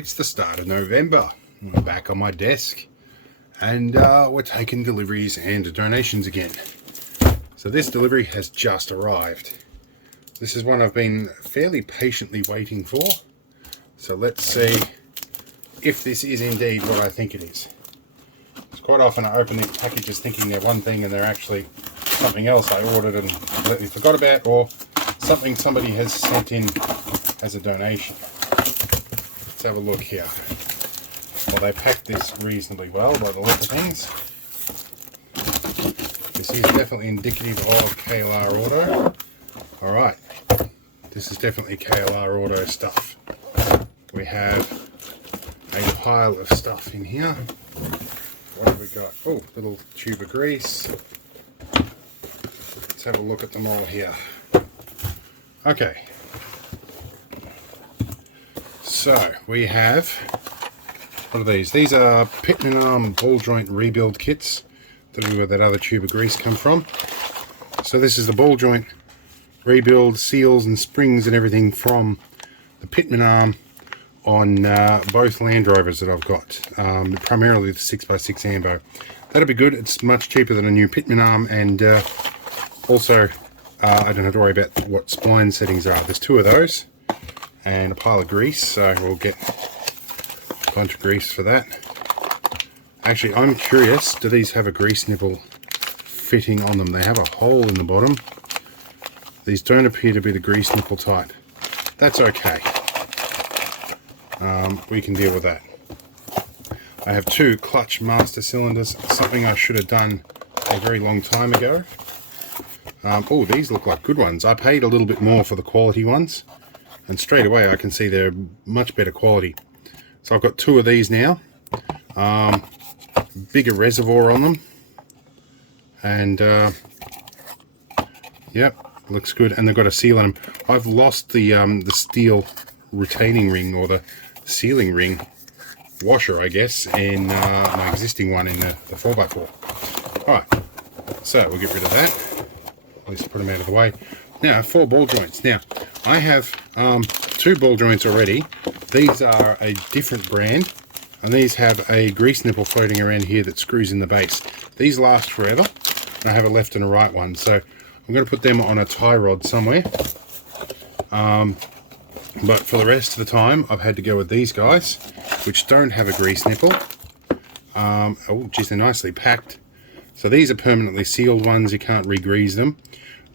It's the start of November. I'm back on my desk and we're taking deliveries and donations again. So this delivery has just arrived. This is one I've been fairly patiently waiting for. So let's see if this is indeed what I think it is. It's quite often I open these packages thinking they're one thing and they're actually something else I ordered and completely forgot about, or something somebody has sent in as a donation. Let's have a look here. Well, they packed this reasonably well by the look of things. This is definitely indicative of KLR Auto. Alright, this is definitely KLR Auto stuff. We have a pile of stuff in here. What have we got? Oh, little tube of grease. Let's have a look at them all here. Okay. So, we have, what are these? These are Pitman arm ball joint rebuild kits. Don't know where that other tube of grease come from. So this is the ball joint rebuild, seals and springs and everything from the Pitman arm on both Land Rovers that I've got. Primarily the 6x6 Ambo. That'll be good. It's much cheaper than a new Pitman arm, and also I don't have to worry about what spline settings are. There's two of those. And a pile of grease, so we'll get a bunch of grease for that. Actually, I'm curious, do these have a grease nipple fitting on them? They have a hole in the bottom. These don't appear to be the grease nipple type. That's okay. We can deal with that. I have two clutch master cylinders, something I should have done a very long time ago. Oh, these look like good ones. I paid a little bit more for the quality ones. And straight away I can see they're much better quality. So I've got two of these now. Bigger reservoir on them. And yep, looks good. And they've got a seal on them. I've lost the steel retaining ring, or the sealing ring washer, I guess, in my existing one in the 4x4. Alright, so we'll get rid of that. At least put them out of the way. Now, 4 ball joints. Now, I have 2 ball joints already. These are a different brand, and these have a grease nipple floating around here that screws in the base. These last forever, and I have a left and a right one, so I'm going to put them on a tie rod somewhere. But for the rest of the time, I've had to go with these guys, which don't have a grease nipple. Oh, geez, they're nicely packed. So these are permanently sealed ones, you can't re-grease them.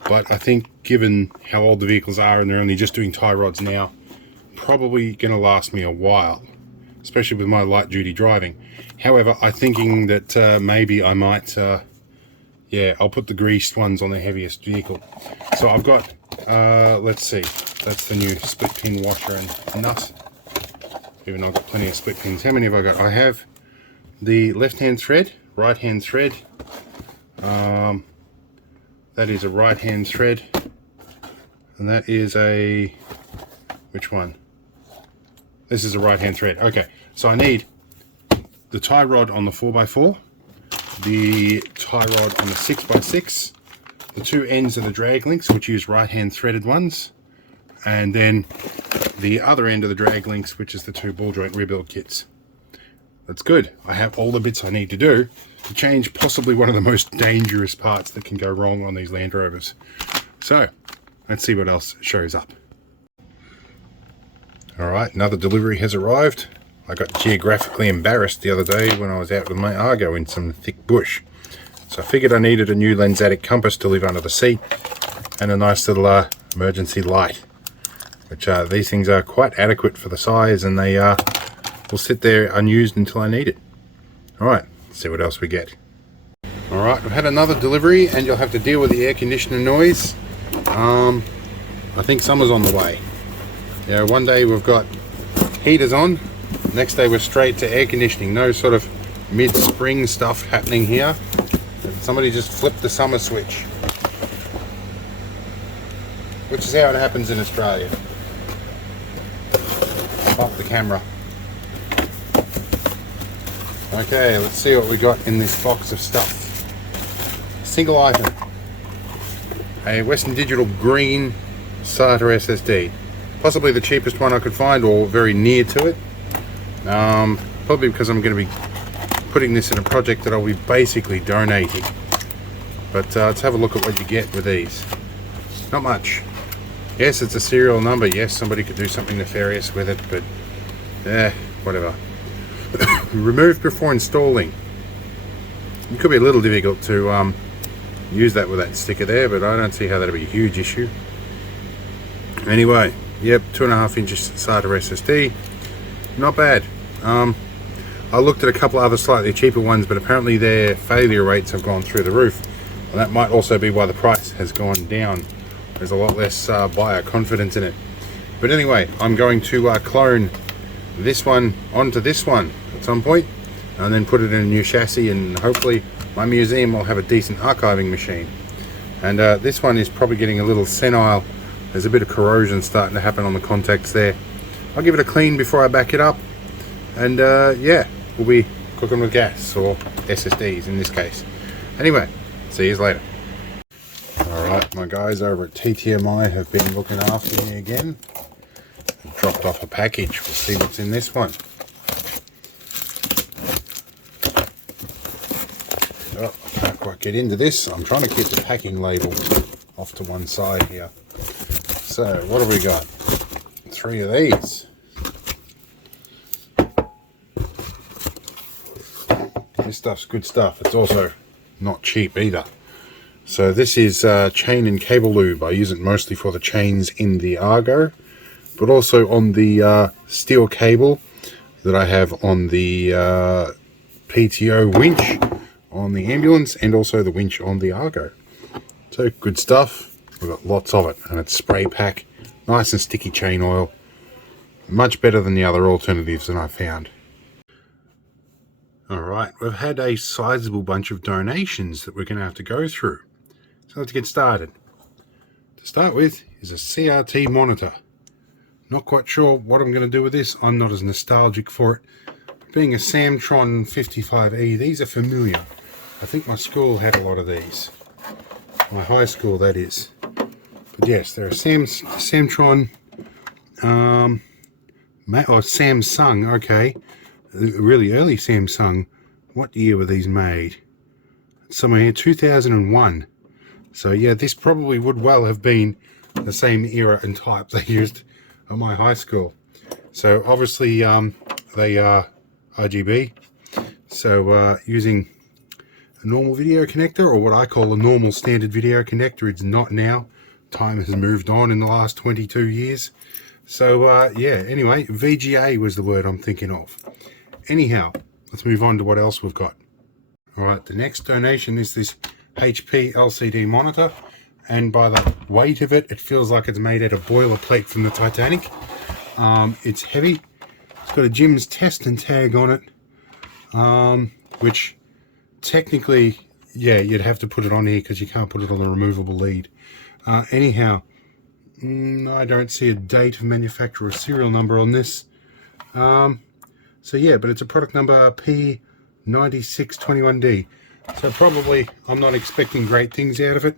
But I think, given how old the vehicles are and they're only just doing tie rods now, probably going to last me a while, especially with my light duty driving. However, I'm thinking that maybe I might, yeah, I'll put the greased ones on the heaviest vehicle. So I've got, let's see, that's the new split pin washer and nut. Even though I've got plenty of split pins. How many have I got? I have the left hand thread, right hand thread. That is a right hand thread, and that is a, which one? This is a right hand thread. Okay, so I need the tie rod on the 4x4, the tie rod on the 6x6, the two ends of the drag links, which use right hand threaded ones, and then the other end of the drag links, which is the 2 ball joint rebuild kits. That's good. I have all the bits I need to do to change possibly one of the most dangerous parts that can go wrong on these Land Rovers. So, let's see what else shows up. Alright, another delivery has arrived. I got geographically embarrassed the other day when I was out with my Argo in some thick bush. So I figured I needed a new lensatic compass to live under the seat, and a nice little emergency light. Which these things are quite adequate for the size, and they will sit there unused until I need it. Alright, let's see what else we get. Alright, we've had another delivery, and you'll have to deal with the air conditioner noise. I think summer's on the way. Yeah, one day we've got heaters on, next day we're straight to air conditioning. No sort of mid-spring stuff happening here. Somebody just flipped the summer switch. Which is how it happens in Australia. Off the camera. Okay, let's see what we got in this box of stuff. Single item. A Western Digital green SATA SSD. Possibly the cheapest one I could find, or very near to it. Probably because I'm going to be putting this in a project that I'll be basically donating. But let's have a look at what you get with these. Not much. Yes, it's a serial number. Yes, somebody could do something nefarious with it, but whatever. Removed before installing. It could be a little difficult to use that with that sticker there, but I don't see how that'll be a huge issue. Anyway, yep, 2.5 inches SATA SSD. Not bad. I looked at a couple other slightly cheaper ones, but apparently their failure rates have gone through the roof. And that might also be why the price has gone down. There's a lot less buyer confidence in it. But anyway, I'm going to clone this one onto this one at some point, and then put it in a new chassis, and hopefully my museum will have a decent archiving machine. And this one is probably getting a little senile. There's a bit of corrosion starting to happen on the contacts there. I'll give it a clean before I back it up, and yeah, we'll be cooking with gas, or SSDs in this case. Anyway, see you later. Alright, my guys over at TTMI have been looking after me again. I've dropped off a package. We'll see what's in this one. Oh, I can't quite get into this. I'm trying to keep the packing label off to one side here. So, what have we got? 3 of these. This stuff's good stuff. It's also not cheap either. So this is chain and cable lube. I use it mostly for the chains in the Argo, but also on the steel cable that I have on the PTO winch on the ambulance, and also the winch on the Argo. So good stuff. We've got lots of it, and it's spray pack, nice and sticky chain oil. Much better than the other alternatives that I found. Alright, we've had a sizable bunch of donations that we're going to have to go through. So let's get started. To start with is a CRT monitor. Not quite sure what I'm going to do with this. I'm not as nostalgic for it. Being a Samtron 55E, these are familiar. I think my school had a lot of these. My high school, that is. But yes, they're a Samtron, or Samsung, okay. Really early Samsung. What year were these made? Somewhere here, 2001. So yeah, this probably would well have been the same era and type they used at my high school. So obviously they are RGB. So using a normal video connector, or what I call a normal standard video connector. It's not now. Time has moved on in the last 22 years. So yeah, anyway, VGA was the word I'm thinking of. Anyhow, let's move on to what else we've got. Alright, the next donation is this HP LCD monitor, and by the weight of it, it feels like it's made out of boilerplate from the Titanic. It's heavy. It's got a Jim's test and tag on it, which technically, yeah, you'd have to put it on here because you can't put it on the removable lead. Anyhow, I don't see a date of manufacturer or serial number on this. So yeah, but it's a product number P9621D. So probably I'm not expecting great things out of it,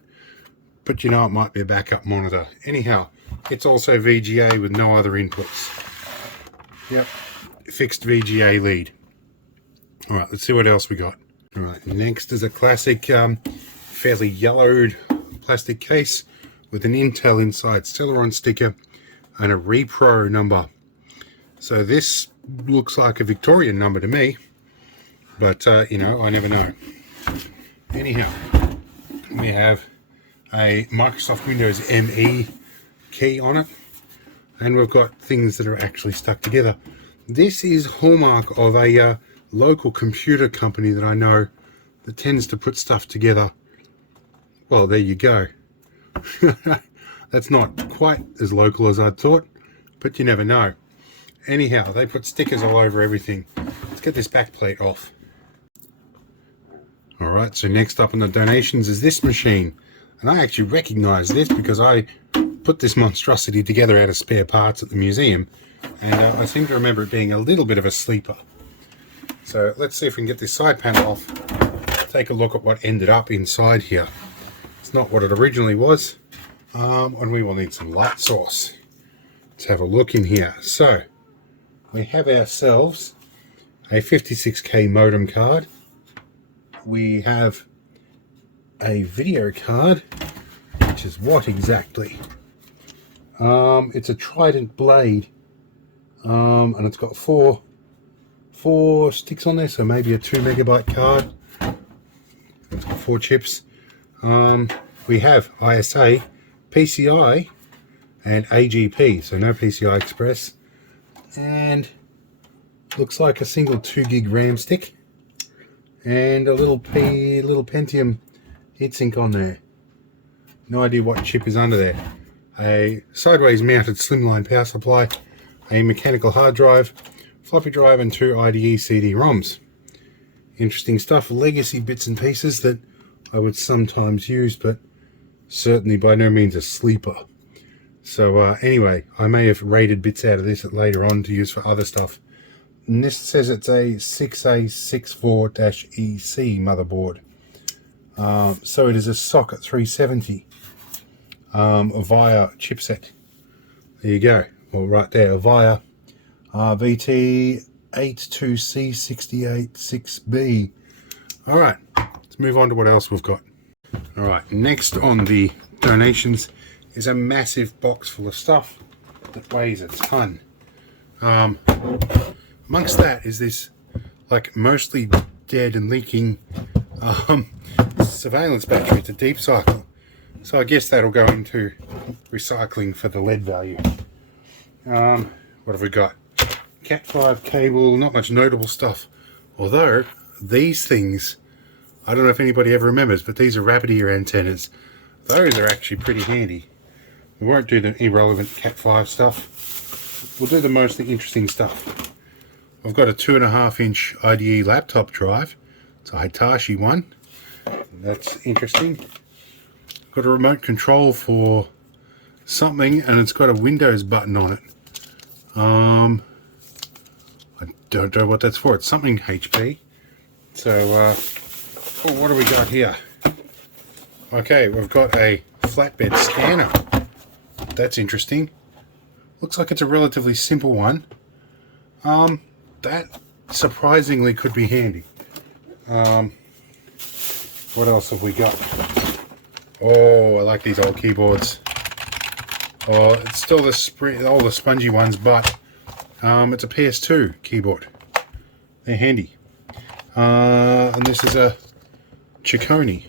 but you know, it might be a backup monitor. Anyhow, it's also VGA with no other inputs. Yep, fixed VGA lead. Alright, let's see what else we got. Alright, next is a classic, fairly yellowed plastic case with an Intel inside Celeron sticker and a Repro number. So this looks like a Victorian number to me, but you know, I never know. Anyhow, we have a Microsoft Windows ME key on it, and we've got things that are actually stuck together. This is hallmark of a local computer company that I know that tends to put stuff together. Well, there you go. That's not quite as local as I'd thought, but you never know. Anyhow, they put stickers all over everything. Let's get this back plate off. Alright, so next up on the donations is this machine. And I actually recognize this because I put this monstrosity together out of spare parts at the museum. And I seem to remember it being a little bit of a sleeper. So let's see if we can get this side panel off. Take a look at what ended up inside here. It's not what it originally was. And we will need some light source. Let's have a look in here. So we have ourselves a 56k modem card. We have a video card, which is what exactly? It's a Trident blade, and it's got four sticks on there, so maybe a 2 megabyte card. It's got 4 chips. We have ISA, PCI, and AGP, so no PCI Express, and looks like a single 2 gig RAM stick, and a little Pentium heatsink on there. No idea what chip is under there. A sideways mounted slimline power supply, a mechanical hard drive, floppy drive, and 2 IDE CD-ROMs. Interesting stuff, legacy bits and pieces that I would sometimes use, but certainly by no means a sleeper. So anyway, I may have raided bits out of this later on to use for other stuff. And this says it's a 6A64-EC motherboard. So it is a socket 370 via chipset. There you go. Well, right there, via VT82C686B. All right, let's move on to what else we've got. All right, next on the donations is a massive box full of stuff that weighs a ton. Amongst that is this, like, mostly dead and leaking surveillance battery. It's a deep cycle, so I guess that'll go into recycling for the lead value. What have we got? Cat 5 cable, not much notable stuff, although these things, I don't know if anybody ever remembers, but these are rabbit ear antennas. Those are actually pretty handy. We won't do the irrelevant Cat 5 stuff. We'll do the mostly interesting stuff. I've got a 2.5-inch IDE laptop drive. It's a Hitachi one. That's interesting. Got a remote control for something, and it's got a Windows button on it. I don't know what that's for. It's something HP. So, what do we got here? Okay, we've got a flatbed scanner. That's interesting. Looks like it's a relatively simple one. That surprisingly could be handy. What else have we got? Oh, I like these old keyboards. Oh, it's still all the spongy ones, but it's a PS2 keyboard. They're handy. And this is a Ciccone.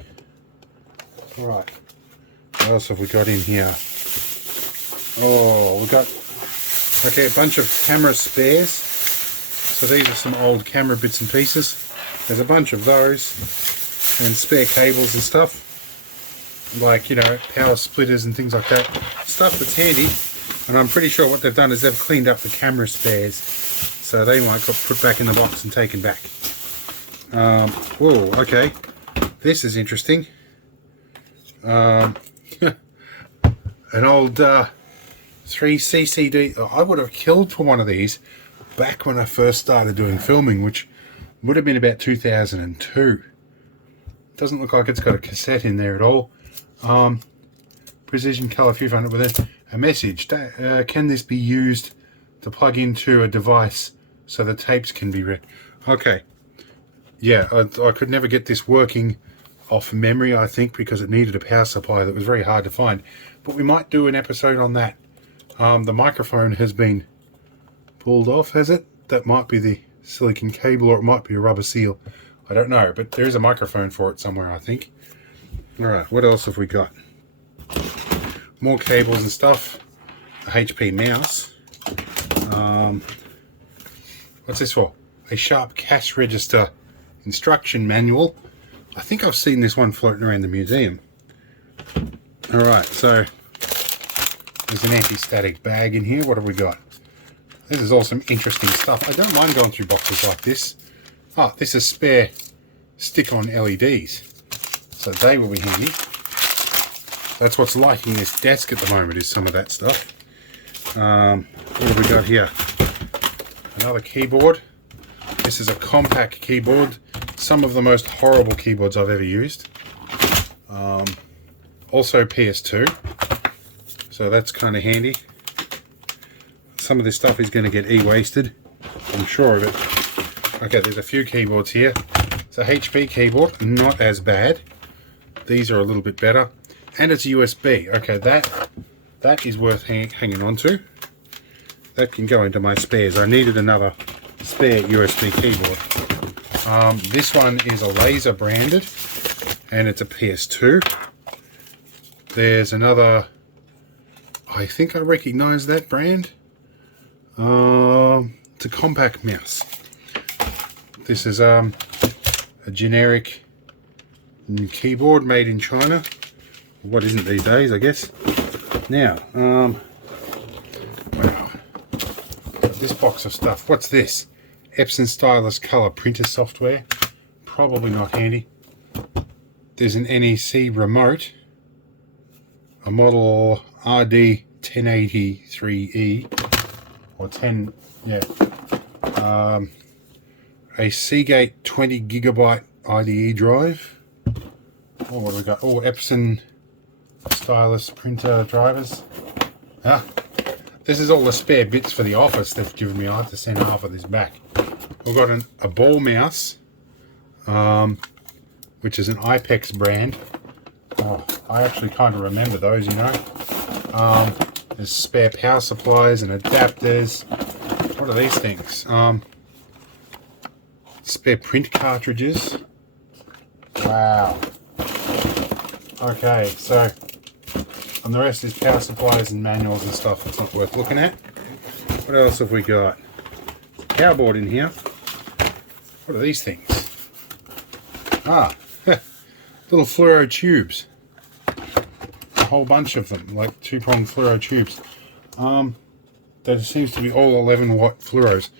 Alright. What else have we got in here? Oh, we've got a bunch of camera spares. So these are some old camera bits and pieces. There's a bunch of those, and spare cables and stuff, like, you know, power splitters and things like that. Stuff that's handy, and I'm pretty sure what they've done is they've cleaned up the camera spares, so they might get put back in the box and taken back. Whoa, okay, this is interesting. An old 3CCD. I would have killed for one of these back when I first started doing filming, which would have been about 2002. Doesn't look like it's got a cassette in there at all. Precision color 500 with a message. Can this be used to plug into a device so the tapes can be read? Okay. Yeah, I could never get this working off memory, I think, because it needed a power supply that was very hard to find. But we might do an episode on that. The microphone has been pulled off, has it? That might be the silicon cable, or it might be a rubber seal. I don't know, but there's a microphone for it somewhere, I think. Alright, what else have we got? More cables and stuff. A HP mouse. What's this for? A Sharp cash register instruction manual. I think I've seen this one floating around the museum. Alright, so there's an anti-static bag in here. What have we got? This is all some interesting stuff. I don't mind going through boxes like this. Ah, this is spare stick-on LEDs. So they will be handy. That's what's lighting this desk at the moment, is some of that stuff. What have we got here? Another keyboard. This is a compact keyboard. Some of the most horrible keyboards I've ever used. Also PS2. So that's kind of handy. Some of this stuff is going to get e-wasted. I'm sure of it. Okay, there's a few keyboards here. It's a HP keyboard, not as bad. These are a little bit better. And it's USB. Okay, that is worth hanging on to. That can go into my spares. I needed another spare USB keyboard. This one is a laser branded, and it's a PS2. There's another, I think I recognize that brand. It's a compact mouse. This is a generic keyboard made in China. What isn't these days, I guess. Now, wow, this box of stuff. What's this? Epson Stylus Color Printer software. Probably not handy. There's an NEC remote. A model RD1083E or 10, yeah. A Seagate 20 gigabyte IDE drive. Oh, what have we got? Oh, Epson Stylus printer drivers. Ah, this is all the spare bits for the office they've given me. I have to send half of this back. We've got a ball mouse, which is an IPEX brand. Oh, I actually kind of remember those, you know. There's spare power supplies and adapters. What are these things? Spare print cartridges. Wow. Okay, so, and the rest is power supplies and manuals and stuff. It's not worth looking at. What else have we got? Power board in here. What are these things? Ah, little fluoro tubes. A whole bunch of them, like 2-prong fluoro tubes. That seems to be all 11-watt fluoros.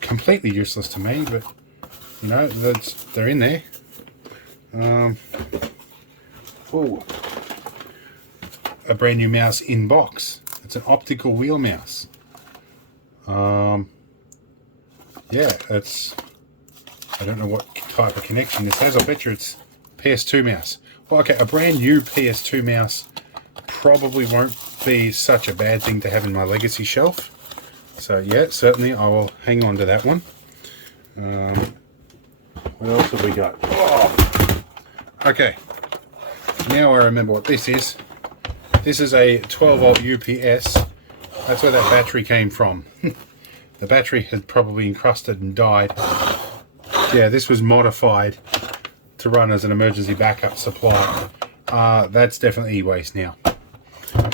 Completely useless to me, but you know, they're in there. Oh, a brand new mouse in box. It's an optical wheel mouse. Yeah, it's, I don't know what type of connection this has. I bet you it's PS2 mouse. Well, okay, a brand new PS2 mouse probably won't be such a bad thing to have in my legacy shelf. So yeah, certainly I will hang on to that one. What else have we got? Oh, okay, now I remember what this is. This is a 12-volt UPS. That's where that battery came from. The battery had probably encrusted and died. Yeah, this was modified to run as an emergency backup supply. That's definitely e-waste now.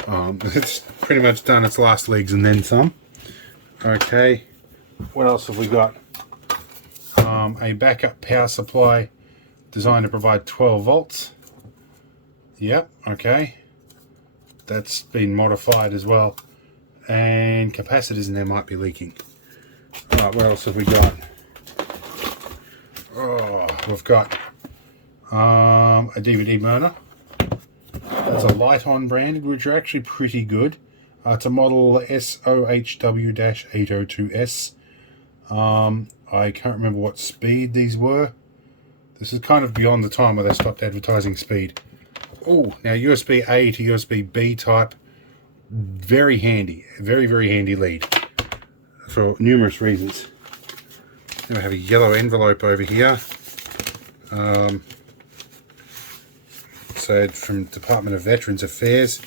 It's pretty much done its last legs and then some. Okay, what else have we got? A backup power supply designed to provide 12 volts. Yep, okay. That's been modified as well. And capacitors in there might be leaking. Alright, what else have we got? Oh, we've got a DVD burner. That's a Light-On branded, which are actually pretty good. It's a model SOHW-802S. I can't remember what speed these were. This is kind of beyond the time where they stopped advertising speed. Oh, now USB A to USB B type. Very handy. Very, very handy lead. For numerous reasons. Then we have a yellow envelope over here. So from Department of Veterans Affairs.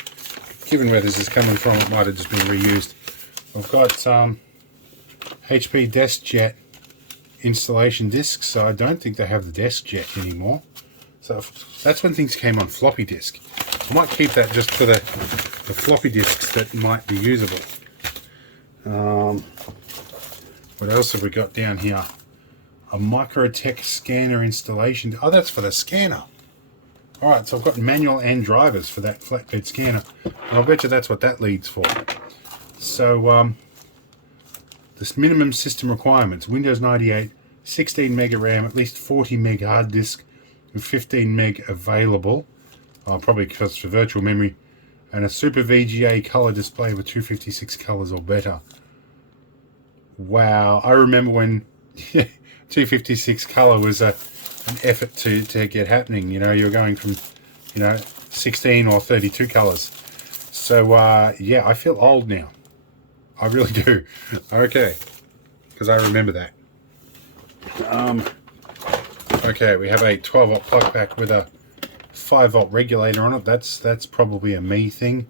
Given where this is coming from, it might have just been reused. I've got HP DeskJet installation discs, so I don't think they have the DeskJet anymore. So that's when things came on floppy disk. I might keep that just for the floppy disks that might be usable. What else have we got down here? A Microtech scanner installation. Oh, that's for the scanner. Alright, so I've got manual and drivers for that flatbed scanner. And I'll bet you that's what that leads for. So, this minimum system requirements. Windows 98, 16 meg RAM, at least 40 meg hard disk, with 15 meg available. Probably because it's for virtual memory. And a Super VGA color display with 256 colors or better. Wow, I remember when 256 color was an effort to get happening. You know, you're going from, 16 or 32 colors. So, yeah, I feel old now. I really do. Okay, because I remember that. Okay, we have a 12-volt plug pack with a 5-volt regulator on it. That's probably a me thing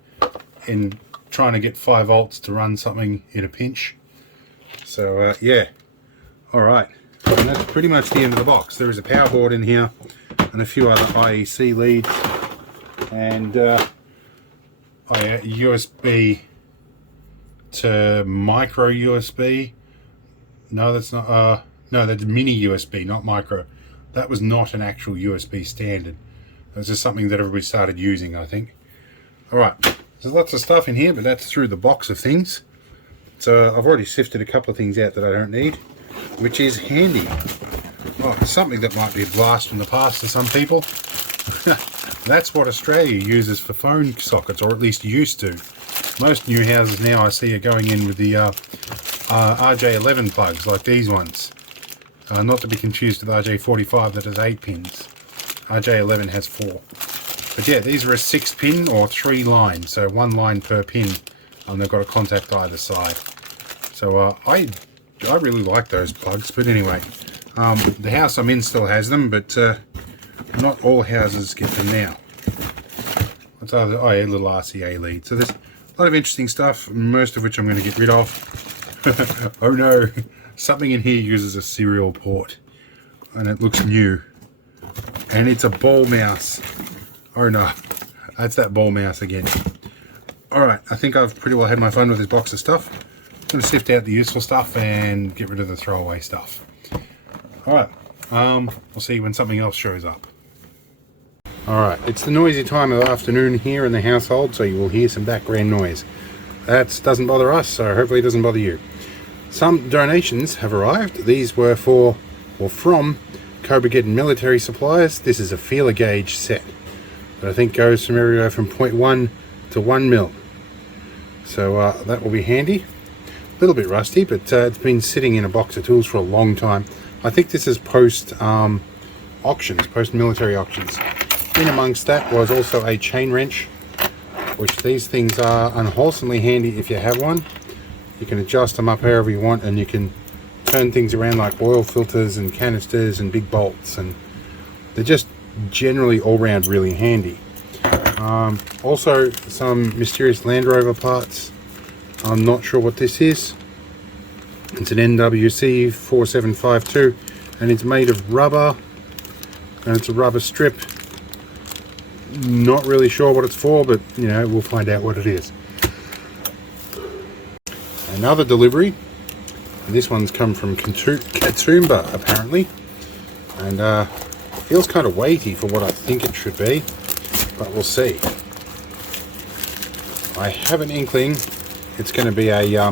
in trying to get 5 volts to run something in a pinch. So yeah, all right, and that's pretty much the end of the box. There is a power board in here and a few other IEC leads, and USB to micro USB. No, that's not. No, that's mini USB, not micro. That was not an actual USB standard. That's just something that everybody started using, I think. All right, there's lots of stuff in here, but that's through the box of things. So I've already sifted a couple of things out that I don't need, which is handy. Oh, something that might be a blast from the past to some people. That's what Australia uses for phone sockets, or at least used to. Most new houses now I see are going in with the RJ11 plugs, like these ones. Not to be confused with RJ45 that has 8 pins. RJ11 has 4. But yeah, these are a 6-pin or 3 line, so 1 line per pin, and they've got a contact either side. So I really like those plugs, but anyway, the house I'm in still has them, but not all houses get them now. What's other? Oh yeah, little RCA lead. So there's a lot of interesting stuff, most of which I'm going to get rid of. Oh no, something in here uses a serial port, and it looks new, and it's a ball mouse. Oh no, that's that ball mouse again. Alright, I think I've pretty well had my fun with this box of stuff. I'm going to sift out the useful stuff and get rid of the throwaway stuff. Alright, we'll see when something else shows up. Alright, it's the noisy time of the afternoon here in the household, so you will hear some background noise. That doesn't bother us, so hopefully it doesn't bother you. Some donations have arrived. These were for, or from, Cobrageddon Military Supplies. This is a feeler gauge set that I think goes from everywhere from 0.1 to 1 mil. So that will be handy. A little bit rusty, but it's been sitting in a box of tools for a long time. I think this is post auctions, post military auctions. In amongst that was also a chain wrench, which these things are unwholesomely handy if you have one. You can adjust them up however you want, and you can turn things around like oil filters and canisters and big bolts, and they're just generally all round really handy. Also some mysterious Land Rover parts. I'm not sure what this is. It's an NWC 4752 and it's made of rubber, and it's a rubber strip. Not really sure what it's for, but you know, we'll find out what it is. Another delivery, and this one's come from Katoomba apparently, and feels kind of weighty for what I think it should be, but we'll see. I have an inkling it's going to be a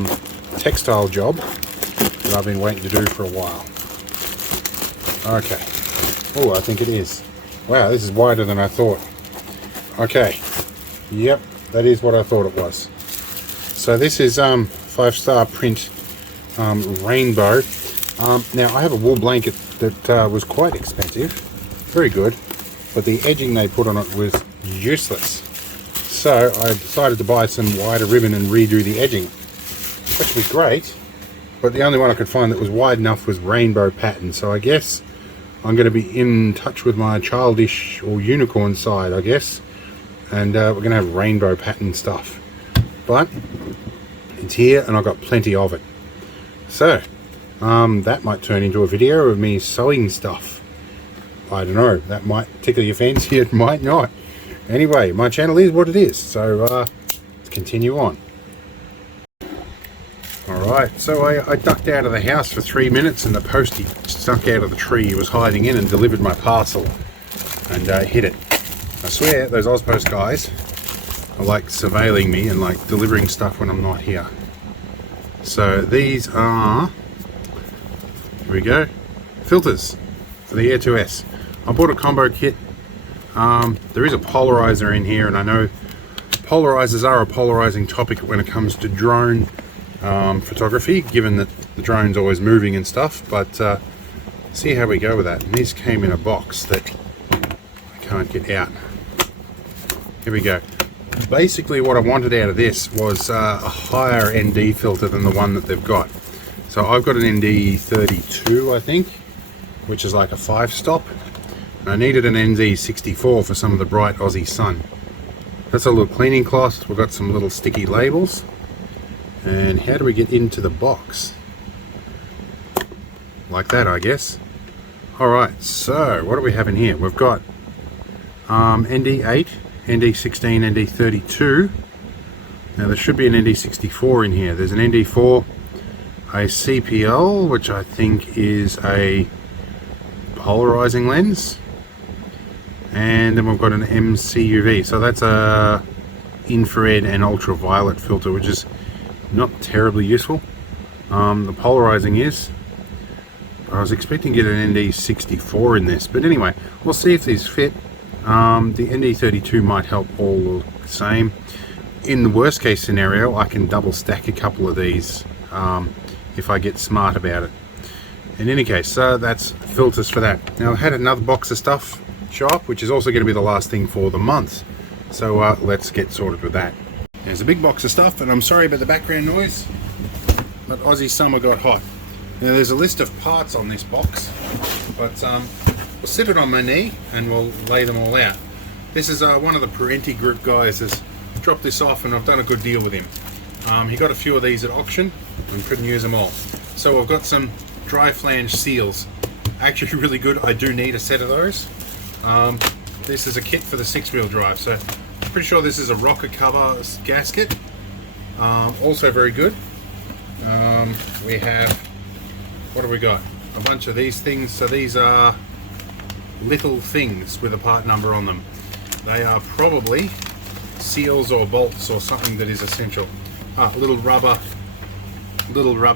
textile job that I've been waiting to do for a while. Okay. Oh, I think it is. Wow, this is wider than I thought. Okay. Yep, that is what I thought it was. So this is 5-star print rainbow. Now I have a wool blanket that was quite expensive. Very good. But the edging they put on it was useless. So I decided to buy some wider ribbon and redo the edging, which was great, but the only one I could find that was wide enough was rainbow pattern. So I guess I'm going to be in touch with my childish or unicorn side, I guess, and we're going to have rainbow pattern stuff. But it's here and I've got plenty of it. So that might turn into a video of me sewing stuff. I don't know, that might tickle your fancy, it might not. Anyway, my channel is what it is, so let's continue on. Alright, so I ducked out of the house for 3 minutes and the postie stuck out of the tree he was hiding in and delivered my parcel and hit it. I swear those Ozpost guys are like surveilling me and like delivering stuff when I'm not here. So these are, here we go, filters for the Air 2S. I bought a combo kit. There is a polarizer in here, and I know polarizers are a polarizing topic when it comes to drone photography, given that the drone's always moving and stuff, but see how we go with that. And these came in a box that I can't get out. Here we go. Basically what I wanted out of this was a higher ND filter than the one that they've got. So I've got an ND 32, I think. which is like a 5-stop. I needed an NZ64 for some of the bright Aussie sun. That's a little cleaning cloth. We've got some little sticky labels. And how do we get into the box? Like that, I guess. Alright, so what do we have in here? We've got ND8, ND16, ND32. Now there should be an ND64 in here. There's an ND4, a CPL, which I think is a polarizing lens. And then we've got an MCUV. So that's a infrared and ultraviolet filter, which is not terribly useful. The polarizing is. I was expecting to get an ND64 in this, but anyway, we'll see if these fit. The ND32 might help all the same. In the worst case scenario, I can double stack a couple of these if I get smart about it. In any case, so that's filters for that. Now I had another box of stuff show up, which is also going to be the last thing for the month. So let's get sorted with that. There's a big box of stuff, and I'm sorry about the background noise, but Aussie summer got hot. Now there's a list of parts on this box, but we'll sit it on my knee and we'll lay them all out. This is one of the Parenti group guys has dropped this off, and I've done a good deal with him. He got a few of these at auction and couldn't use them all. So I've got some dry flange seals. Actually really good. I do need a set of those. This is a kit for the 6-wheel drive, so I'm pretty sure this is a rocker cover gasket. Also very good. We have, what have we got? A bunch of these things. So these are little things with a part number on them. They are probably seals or bolts or something that is essential. Little rubber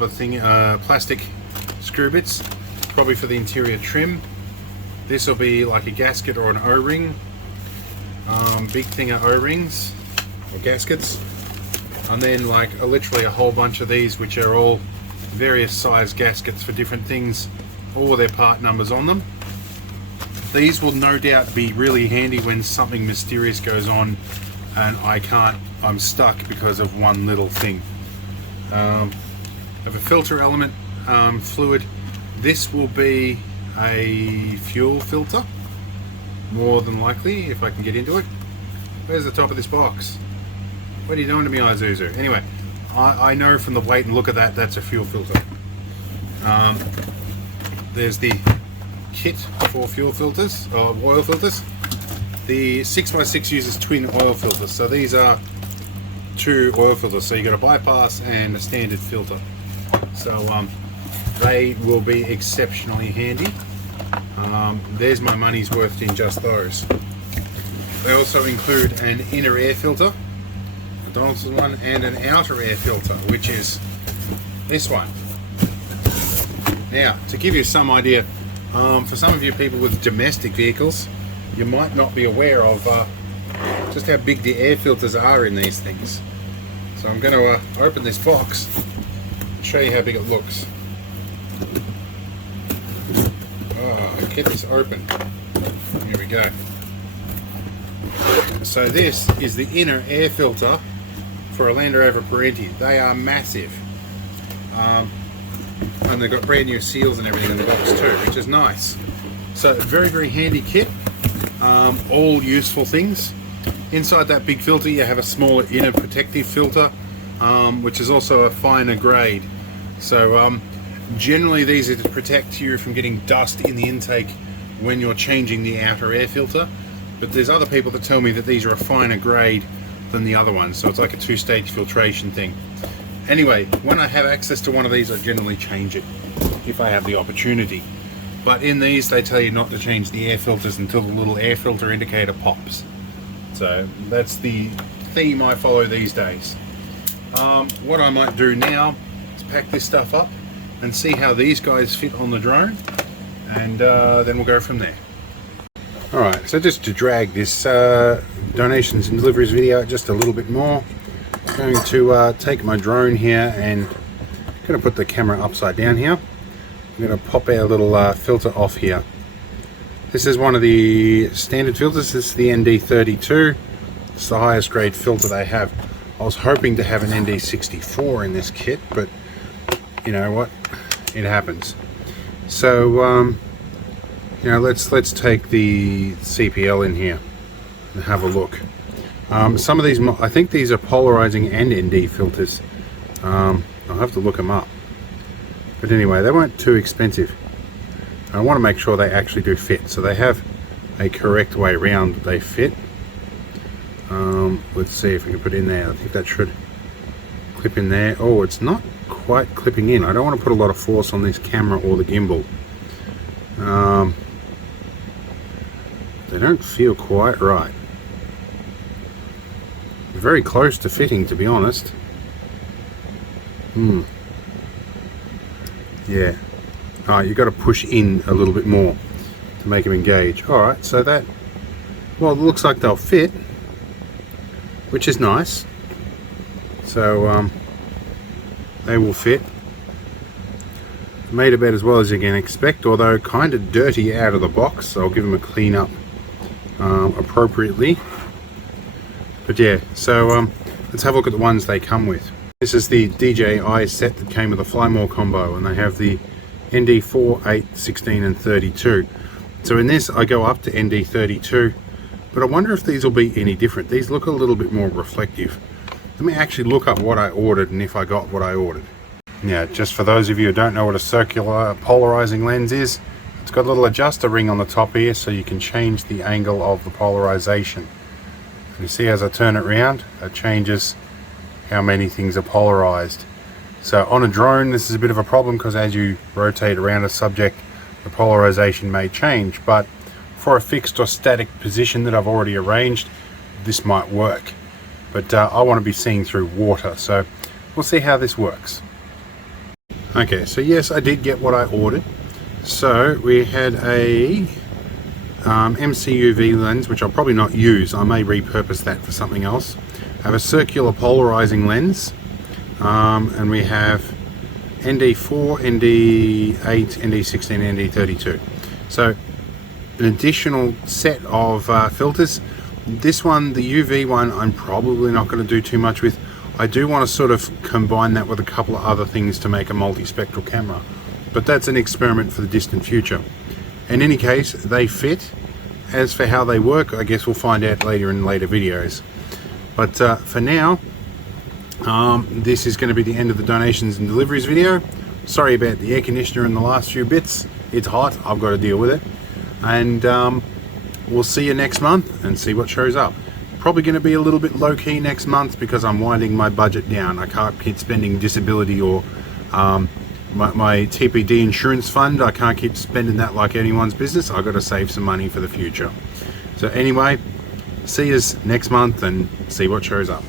thing, plastic screw bits, probably for the interior trim. This will be like a gasket or an O-ring. Big thing of O-rings or gaskets, and then like literally a whole bunch of these, which are all various size gaskets for different things, all with their part numbers on them. These will no doubt be really handy when something mysterious goes on and I'm stuck because of one little thing. I have a filter element, fluid. This will be a fuel filter, more than likely, if I can get into it. Where's the top of this box? What are you doing to me, Isuzu? Anyway, I know from the weight and look at that, that's a fuel filter. There's the kit for fuel filters, or oil filters. The 6x6 uses twin oil filters, so these are 2 oil filters. So you've got a bypass and a standard filter. So they will be exceptionally handy. There's my money's worth in just those. They also include an inner air filter, a Donaldson one, and an outer air filter, which is this one. Now, to give you some idea, for some of you people with domestic vehicles, you might not be aware of just how big the air filters are in these things. So I'm going to open this box and show you how big it looks. Get this open. Here we go. So this is the inner air filter for a Land Rover Parenti. They are massive. And they've got brand new seals and everything in the box too, which is nice. So very, very handy kit. All useful things. Inside that big filter you have a smaller inner protective filter, which is also a finer grade. So generally these are to protect you from getting dust in the intake when you're changing the outer air filter, but there's other people that tell me that these are a finer grade than the other ones, so it's like a 2-stage filtration thing. Anyway, when I have access to one of these, I generally change it if I have the opportunity. But in these, they tell you not to change the air filters until the little air filter indicator pops. So that's the theme I follow these days. What I might do now is pack this stuff up and see how these guys fit on the drone, and then we'll go from there. Alright, so just to drag this donations and deliveries video just a little bit more, I'm going to take my drone here and I'm going to put the camera upside down here. I'm going to pop our little filter off here. This is one of the standard filters. This is the ND32. It's the highest grade filter they have. I was hoping to have an ND64 in this kit, but you know what, it happens. So Now let's take the CPL in here and have a look. Some of these, I think these are polarizing and ND filters. I'll have to look them up. But anyway, they weren't too expensive. I want to make sure they actually do fit. So they have a correct way around that they fit. Let's see if we can put it in there. I think that should clip in there. Oh, it's not quite clipping in. I don't want to put a lot of force on this camera or the gimbal. They don't feel quite right. They're very close to fitting, to be honest. Yeah. Alright, you've got to push in a little bit more to make them engage. Alright, so that, well, it looks like they'll fit, which is nice. So they will fit. Made about as well as you can expect, although kind of dirty out of the box, so I'll give them a clean up appropriately. But yeah, so let's have a look at the ones they come with. This is the DJI set that came with the Fly More combo, and they have the ND 4, 8, 16 and 32. So in this I go up to ND 32, but I wonder if these will be any different. These look a little bit more reflective. Let me actually look up what I ordered and if I got what I ordered. Now, just for those of you who don't know what a circular polarizing lens is, it's got a little adjuster ring on the top here so you can change the angle of the polarization. And you see as I turn it around, it changes how many things are polarized. So on a drone this is a bit of a problem because as you rotate around a subject the polarization may change, but for a fixed or static position that I've already arranged this might work. But I want to be seeing through water, so we'll see how this works. Okay, so yes, I did get what I ordered. So we had a MCUV lens, which I'll probably not use. I may repurpose that for something else. I have a circular polarizing lens, and we have ND4, ND8, ND16, ND32. So an additional set of filters. This one, the UV one, I'm probably not going to do too much with. I do want to sort of combine that with a couple of other things to make a multispectral camera, but that's an experiment for the distant future. In any case, they fit. As for how they work, I guess we'll find out later in later videos. But for now, this is going to be the end of the donations and deliveries video. Sorry about the air conditioner and the last few bits. It's hot, I've got to deal with it. And we'll see you next month and see what shows up. Probably going to be a little bit low-key next month because I'm winding my budget down. I can't keep spending disability or my TPD insurance fund. I can't keep spending that like anyone's business. I've got to save some money for the future. So anyway, see us next month and see what shows up.